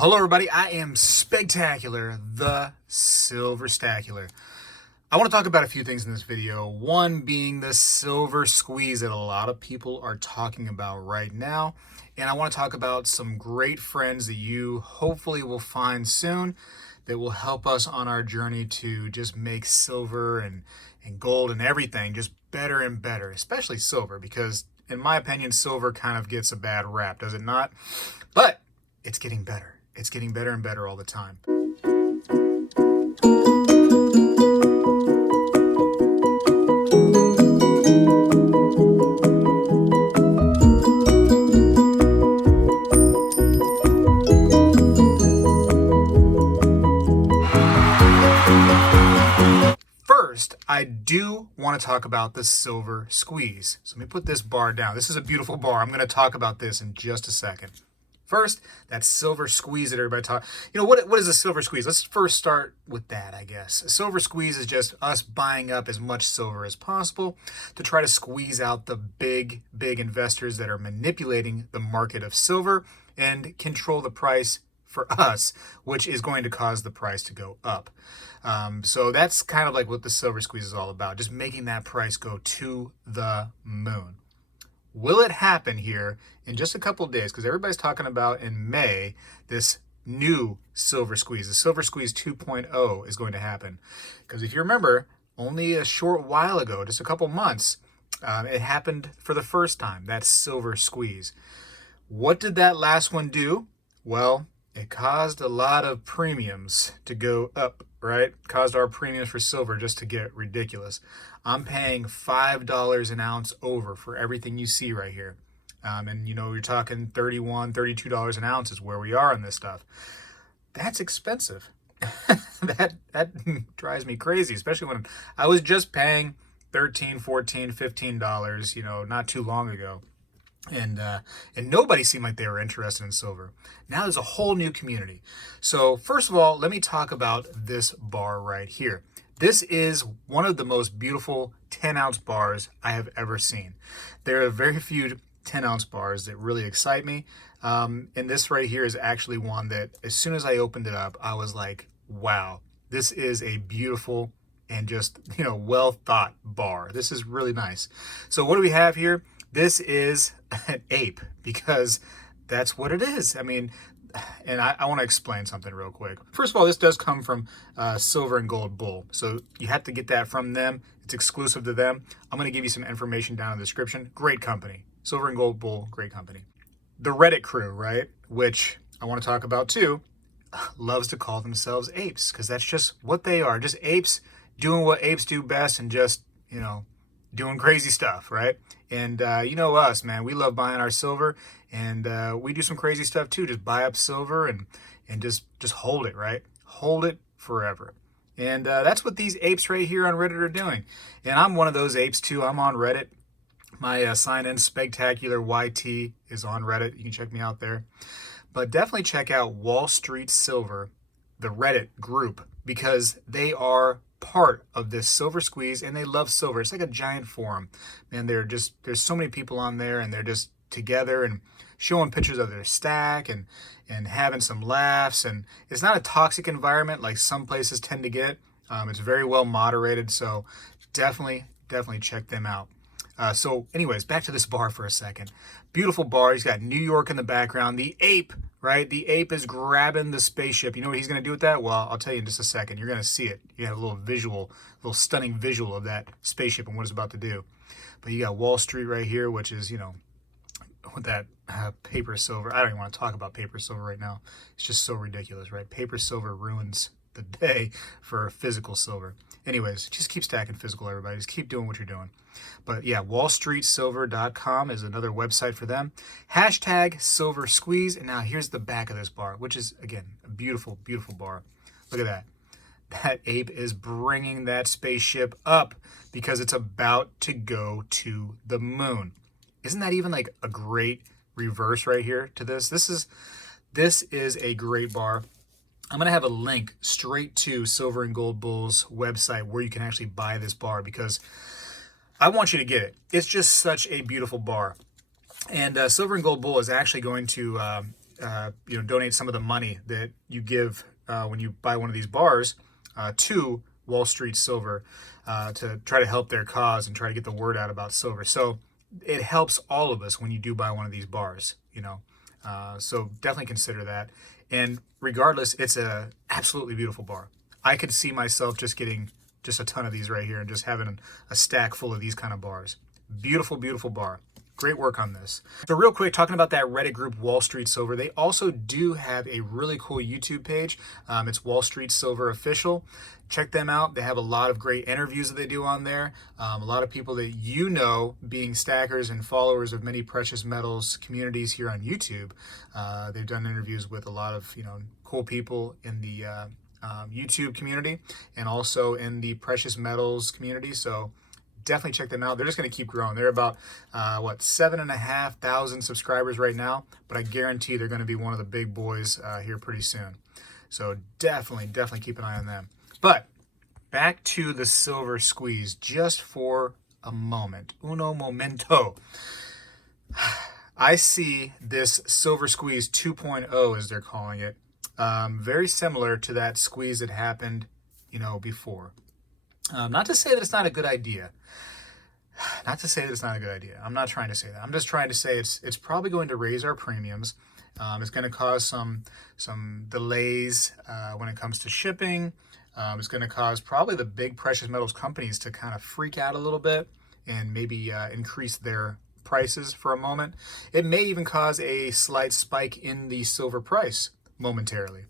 Hello everybody, I am Spegtacular, the Silverstacular. I want to talk about a few things in this video. One being the silver squeeze that a lot of people are talking about right now. And I want to talk about some great friends that you hopefully will find soon that will help us on our journey to just make silver and gold and everything just better and better, especially silver, because in my opinion, silver kind of gets a bad rap, does it not? But it's getting better. It's getting better and better all the time. First, I do want to talk about the silver squeeze. So let me put this bar down. This is a beautiful bar. I'm going to talk about this in just a second. First, that silver squeeze that everybody talks. What is a silver squeeze? Let's first start with that, I guess. A silver squeeze is just us buying up as much silver as possible to try to squeeze out the big investors that are manipulating the market of silver and control the price for us, which is going to cause the price to go up. So that's kind of like what the silver squeeze is all about, just making that price go to the moon. Will it happen here in just a couple of days? Because everybody's talking about in May, this new silver squeeze, the silver squeeze 2.0 is going to happen. Because if you remember, only a short while ago, just a couple months, it happened for the first time, that silver squeeze. What did that last one do? Well, it caused a lot of premiums to go up, right? Caused our premiums for silver just to get ridiculous. I'm paying $5 an ounce over for everything you see right here. And you're talking $31, $32 an ounce is where we are on this stuff. That's expensive. that drives me crazy, especially when I was just paying $13, $14, $15, not too long ago. And nobody seemed like they were interested in silver. Now there's a whole new community. So first of all, let me talk about this bar right here. This is one of the most beautiful 10-ounce bars I have ever seen. There are very few 10-ounce bars that really excite me. And this right here is actually one that as soon as I opened it up, I was like, wow, this is a beautiful and just, well thought bar. This is really nice. So what do we have here? This is an ape, because that's what it is. I mean, and I want to explain something real quick. First of all, this does come from Silver and Gold Bull. So you have to get that from them. It's exclusive to them. I'm going to give you some information down in the description. Great company. Silver and Gold Bull, great company. The Reddit crew, right, which I want to talk about too, loves to call themselves apes, because that's just what they are. Just apes doing what apes do best and just, doing crazy stuff, right? And us, man, we love buying our silver, and we do some crazy stuff too. Just buy up silver and just hold it, right? Hold it forever. And that's what these apes right here on Reddit are doing. And I'm one of those apes too. I'm on Reddit. My sign-in Spegtacular YT is on Reddit. You can check me out there. But definitely check out Wallstreetsilver, the Reddit group, because they are part of this silver squeeze and they love silver. It's like a giant forum, man. There's so many people on there, and they're just together and showing pictures of their stack and having some laughs. And it's not a toxic environment like some places tend to get. It's very well moderated, so definitely check them out. So anyways, back to this bar for a second. Beautiful bar. He's got New York in the background. The ape, right? The ape is grabbing the spaceship. You know what he's going to do with that? Well, I'll tell you in just a second. You're going to see it. You have a little stunning visual of that spaceship and what it's about to do. But you got Wall Street right here, which is, with that paper silver. I don't even want to talk about paper silver right now. It's just so ridiculous, right? Paper silver ruins the day for physical silver. Anyways, just keep stacking physical, everybody. Just keep doing what you're doing. But yeah, Wallstreetsilver.com is another website for them. Hashtag silver squeeze. And now here's the back of this bar, which is, again, a beautiful, beautiful bar. Look at that. That ape is bringing that spaceship up because it's about to go to the moon. Isn't that even like a great reverse right here to this? This is a great bar. I'm going to have a link straight to Silver and Gold Bull's website where you can actually buy this bar, because I want you to get it. It's just such a beautiful bar. And Silver and Gold Bull is actually going to donate some of the money that you give when you buy one of these bars to Wallstreetsilver to try to help their cause and try to get the word out about silver. So it helps all of us when you do buy one of these bars, so definitely consider that. And regardless, it's a absolutely beautiful bar. I could see myself just getting just a ton of these right here and just having a stack full of these kind of bars. Beautiful, beautiful bar. Great work on this. So real quick, talking about that Reddit group, Wallstreetsilver, they also do have a really cool YouTube page. It's Wallstreetsilver Official. Check them out. They have a lot of great interviews that they do on there. A lot of people that being stackers and followers of many precious metals communities here on YouTube. They've done interviews with a lot of cool people in the YouTube community and also in the precious metals community. So definitely check them out. They're just going to keep growing. They're about 7,500 subscribers right now, but I guarantee they're going to be one of the big boys here pretty soon. So definitely keep an eye on them. But back to the silver squeeze just for a moment. Uno momento. I see this silver squeeze 2.0, as they're calling it, very similar to that squeeze that happened, before. Not to say that it's not a good idea. Not to say that it's not a good idea. I'm not trying to say that. I'm just trying to say it's probably going to raise our premiums. It's going to cause some delays when it comes to shipping. It's going to cause probably the big precious metals companies to kind of freak out a little bit and maybe increase their prices for a moment. It may even cause a slight spike in the silver price momentarily.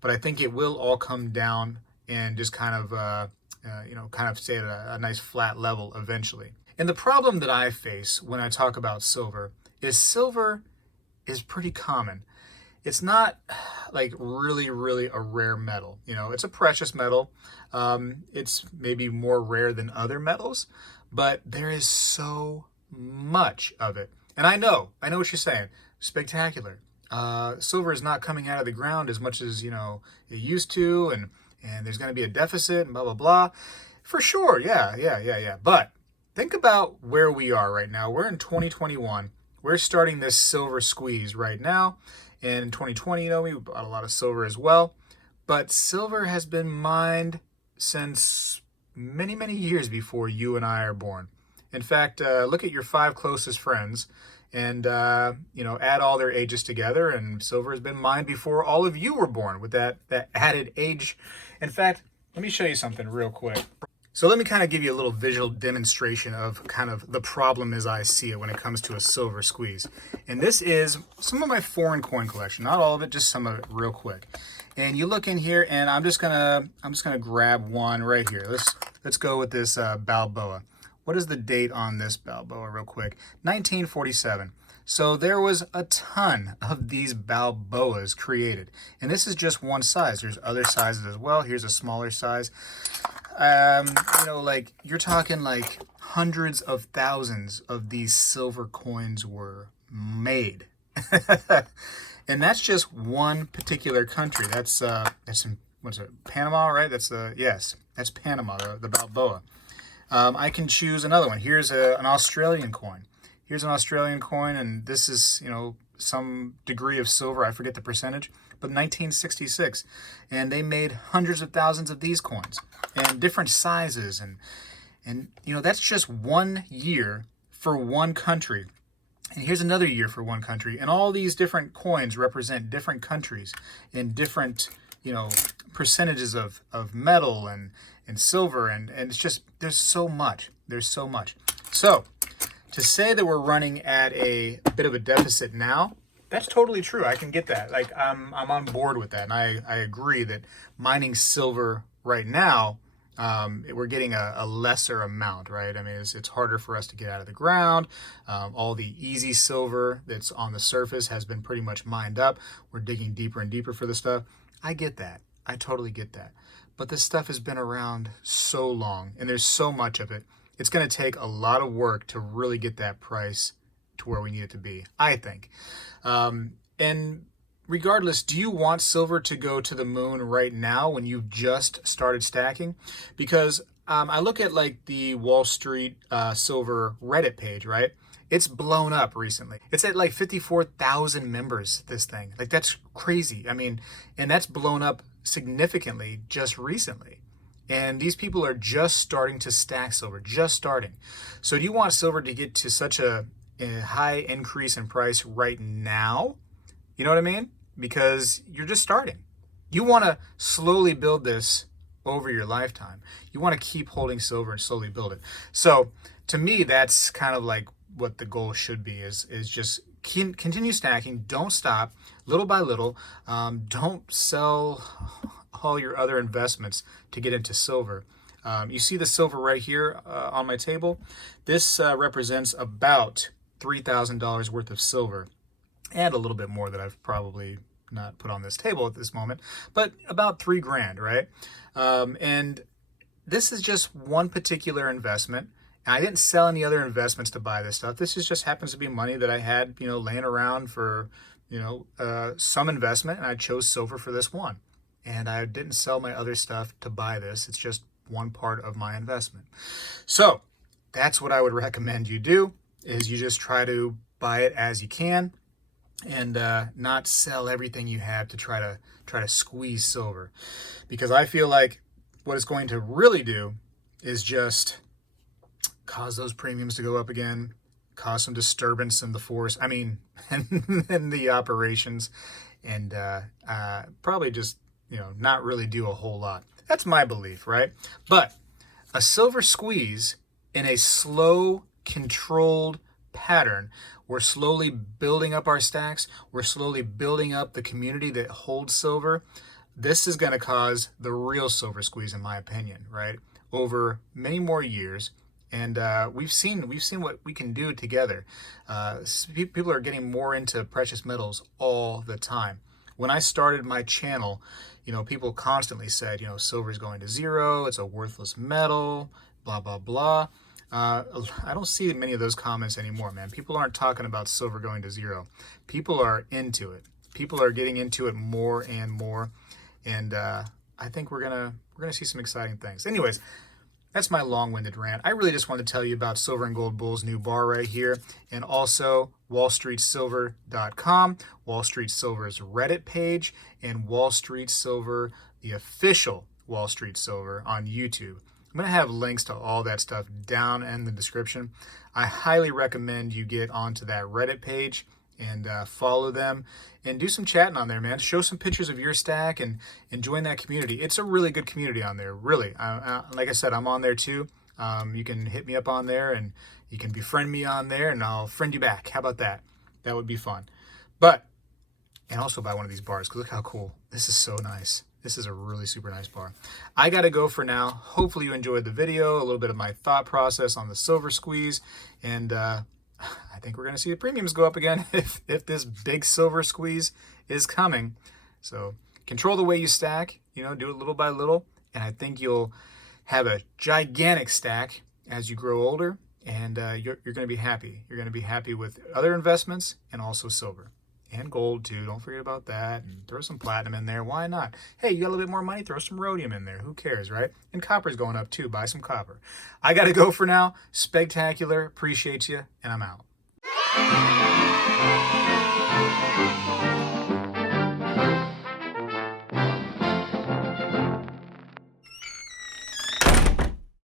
But I think it will all come down and just kind of stay at a nice flat level eventually. And the problem that I face when I talk about silver is pretty common. It's not like really, really a rare metal. It's a precious metal. It's maybe more rare than other metals, but there is so much of it. And I know what you're saying. Spectacular. Silver is not coming out of the ground as much as, it used to, and there's going to be a deficit and blah, blah, blah. For sure, yeah. But think about where we are right now. We're in 2021. We're starting this silver squeeze right now. And in 2020, we bought a lot of silver as well. But silver has been mined since many, many years before you and I are born. In fact, look at your 5 closest friends and, add all their ages together, and silver has been mined before all of you were born with that added age. In fact, let me show you something real quick. So let me kind of give you a little visual demonstration of kind of the problem as I see it when it comes to a silver squeeze. And this is some of my foreign coin collection, not all of it, just some of it real quick. And you look in here, and I'm just gonna grab one right here. Let's go with this Balboa. What is the date on this Balboa real quick? 1947. So there was a ton of these Balboas created. And this is just one size. There's other sizes as well. Here's a smaller size. You're talking like hundreds of thousands of these silver coins were made. And that's just one particular country. That's what's it, Panama, right? That's Panama, the Balboa. I can choose another one. Here's an Australian coin. Here's an Australian coin, and this is, some degree of silver. I forget the percentage, but 1966. And they made hundreds of thousands of these coins and different sizes. And that's just 1 year for one country. And here's another year for one country. And all these different coins represent different countries and different, percentages of metal and silver. And it's just, there's so much. So to say that we're running at a bit of a deficit now, that's totally true. I can get that. Like, I'm on board with that. And I agree that mining silver right now, we're getting a lesser amount, right? I mean, it's harder for us to get out of the ground. All the easy silver that's on the surface has been pretty much mined up. We're digging deeper and deeper for the stuff. I get that. I totally get that. But this stuff has been around so long, and there's so much of it. It's going to take a lot of work to really get that price to where we need it to be, I think. And regardless, do you want silver to go to the moon right now when you've just started stacking? Because I look at like the Wall Street Silver Reddit page, right? It's blown up recently. It's at like 54,000 members, this thing. Like, that's crazy. I mean, and that's blown up significantly just recently. And these people are just starting to stack silver, just starting. So do you want silver to get to such a high increase in price right now? You know what I mean? Because you're just starting. You want to slowly build this over your lifetime. You want to keep holding silver and slowly build it. So to me, that's kind of like what the goal should be, is just continue stacking. Don't stop, little by little. Don't sell all your other investments to get into silver. You see the silver right here on my table. This represents about $3,000 worth of silver, and a little bit more that I've probably not put on this table at this moment, but about $3,000, right? And this is just one particular investment. I didn't sell any other investments to buy this stuff. This just happens to be money that I had, laying around for, some investment, and I chose silver for this one. And I didn't sell my other stuff to buy this. It's just one part of my investment. So that's what I would recommend you do, is you just try to buy it as you can, and not sell everything you have to try to squeeze silver. Because I feel like what it's going to really do is just cause those premiums to go up again, cause some disturbance in the force, in the operations, and probably just, not really do a whole lot. That's my belief, right? But a silver squeeze in a slow, controlled pattern, we're slowly building up our stacks, we're slowly building up the community that holds silver. This is going to cause the real silver squeeze, in my opinion, right? Over many more years. And we've seen what we can do together. People are getting more into precious metals all the time. When I started my channel, people constantly said, silver's going to zero, it's a worthless metal, blah, blah, blah. I don't see many of those comments anymore, man. People aren't talking about silver going to zero. People are into it. People are getting into it more and more. And I think we're gonna see some exciting things. Anyways, that's my long-winded rant. I really just wanted to tell you about Silver and Gold Bull's new bar right here, and also Wallstreetsilver.com, Wall Street Silver's Reddit page, and Wall Street Silver, the official Wall Street Silver, on YouTube. I'm going to have links to all that stuff down in the description. I highly recommend you get onto that Reddit page and follow them and do some chatting on there, man. Show some pictures of your stack and join that community. It's a really good community on there, really. Like I said, I'm on there too. You can hit me up on there, and you can befriend me on there, and I'll friend you back. How about that? That would be fun. And also buy one of these bars, because look how cool. This is so nice. This is a really super nice bar. I got to go for now. Hopefully you enjoyed the video, a little bit of my thought process on the silver squeeze, and I think we're going to see the premiums go up again if this big silver squeeze is coming. So control the way you stack, do it little by little, and I think you'll have a gigantic stack as you grow older, and you're going to be happy. You're going to be happy with other investments, and also silver. And gold too, don't forget about that. And throw some platinum in there, why not? Hey, you got a little bit more money, throw some rhodium in there, who cares, right? And copper's going up too, buy some copper. I gotta go for now. Spegtacular, appreciate you, and I'm out.